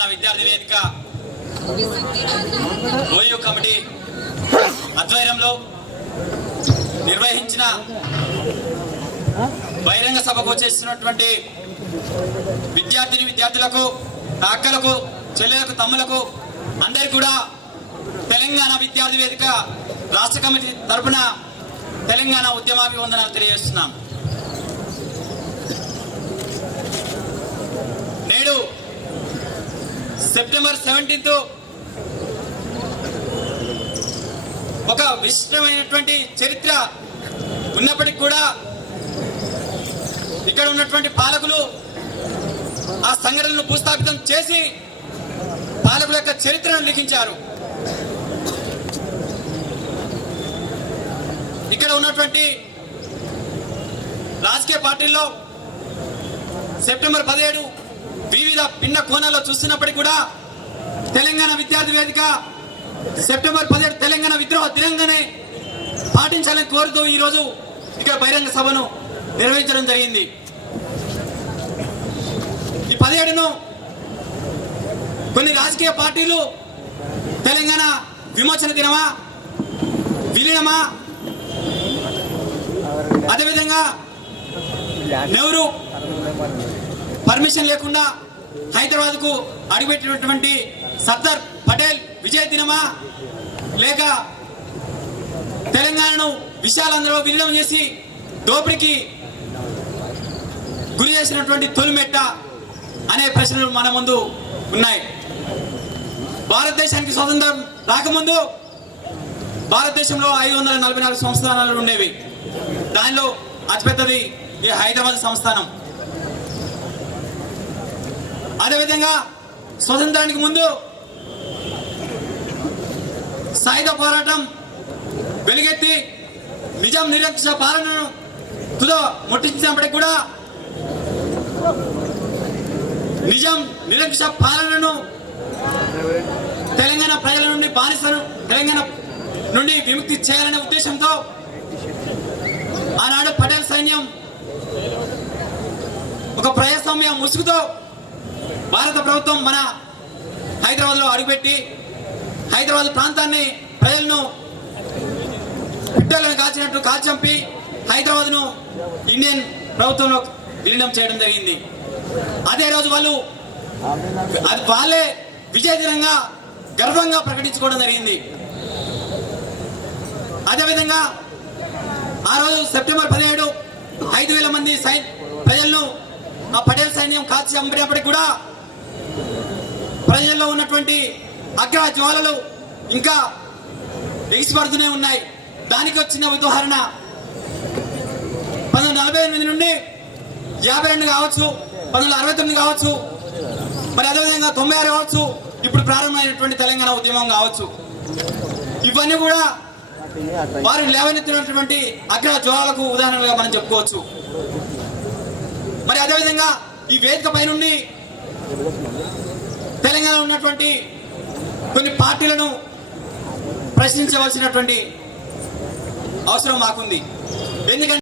తెలంగాణ విద్యార్థి వేదిక OU committee ఆధ్వర్యంలో నిర్వహించిన బహిరంగ సభకు వచ్చేసినటువంటి విద్యార్థులకు, అక్కలకు, చెల్లెలకు, తమ్ములకు అందరికీ కూడా తెలంగాణ విద్యార్థి వేదిక రాష్ట్ర కమిటీ తరఫున తెలంగాణ ఉద్యమాభివందనాలు తెలియజేస్తున్నాం. నేడు సెప్టెంబర్ 17 ఒక విశిష్టమైనటువంటి చరిత్ర ఉన్నప్పటికీ కూడా ఇక్కడ ఉన్నటువంటి పాలకులు ఆ సంఘటనలను భూస్థాపితం చేసి పాలకుల యొక్క చరిత్రను లిఖించారు. ఇక్కడ ఉన్నటువంటి రాజకీయ పార్టీల్లో సెప్టెంబర్ 17 వివిధ భిన్న కోణాల్లో చూస్తున్నప్పటికీ కూడా తెలంగాణ విద్యార్థి వేదిక సెప్టెంబర్ 17 తెలంగాణ విద్రోహ దినంగానే పాటించాలని కోరుతూ ఈరోజు ఇక్కడ బహిరంగ సభను నిర్వహించడం జరిగింది. ఈ 17ను కొన్ని రాజకీయ పార్టీలు తెలంగాణ విమోచన దినమా, విలీనమా, అదేవిధంగా నెహ్రూ పర్మిషన్ లేకుండా హైదరాబాద్ కు అడుగుపెట్టినటువంటి సర్దార్ పటేల్ విజయ దినమా, లేక తెలంగాణను విశాలందరూ విలీనం చేసి దోపిడీకి గురి చేసినటువంటి తొలిమెట్ట అనే ప్రశ్నలు మన ముందు ఉన్నాయి. భారతదేశానికి స్వతంత్రం రాకముందు భారతదేశంలో 544 సంస్థానాలు ఉండేవి. దానిలో అతిపెద్దది ఈ హైదరాబాద్ సంస్థానం. అదేవిధంగా స్వతంత్రానికి ముందు సాయుధ పోరాటం వెలుగెత్తి నిజాం నిరంకుశ పాలనను తుద ముట్టించినప్పటికీ కూడా నిజాం నిరంకుశ పాలనను తెలంగాణ ప్రజల నుండి బానిసను తెలంగాణ నుండి విముక్తి చేయాలనే ఉద్దేశంతో ఆనాడు పటేల్ సైన్యం ఒక ప్రజాస్వామ్య ముసుగుతో భారత ప్రభుత్వం మన హైదరాబాద్ లో అడుగుపెట్టి హైదరాబాద్ ప్రాంతాన్ని ప్రజలను పిట్టలను కాల్చినట్టు కాల్చంపి హైదరాబాద్ ను ఇండియన్ ప్రభుత్వంలో విలీనం చేయడం జరిగింది. అదే రోజు వాళ్ళే విజయ దినంగా గర్వంగా ప్రకటించుకోవడం జరిగింది. అదేవిధంగా ఆ రోజు సెప్టెంబర్ 17 5,000 మంది ప్రజలను ఆ పటేల్ సైన్యం కాల్చి చంపినప్పటికీ కూడా ప్రజల్లో ఉన్నటువంటి అగ్ర జ్వాలలు ఇంకా ఎగిసిపడుతూనే ఉన్నాయి. దానికి వచ్చిన ఉదాహరణ 1948 నుండి 52 కావచ్చు, 1969 కావచ్చు, మరి అదేవిధంగా 96 కావచ్చు, ఇప్పుడు ప్రారంభమైనటువంటి తెలంగాణ ఉద్యమం కావచ్చు. ఇవన్నీ కూడా వారు లేవనెత్తినటువంటి అగ్ర జ్వాలకు ఉదాహరణలుగా మనం చెప్పుకోవచ్చు. మరి అదేవిధంగా ఈ వేదిక పై నుండి తెలంగాణ ఉన్నటువంటి కొన్ని పార్టీలను ప్రశ్నించవలసినటువంటి అవసరం మాకుంది. ఎందుకంటే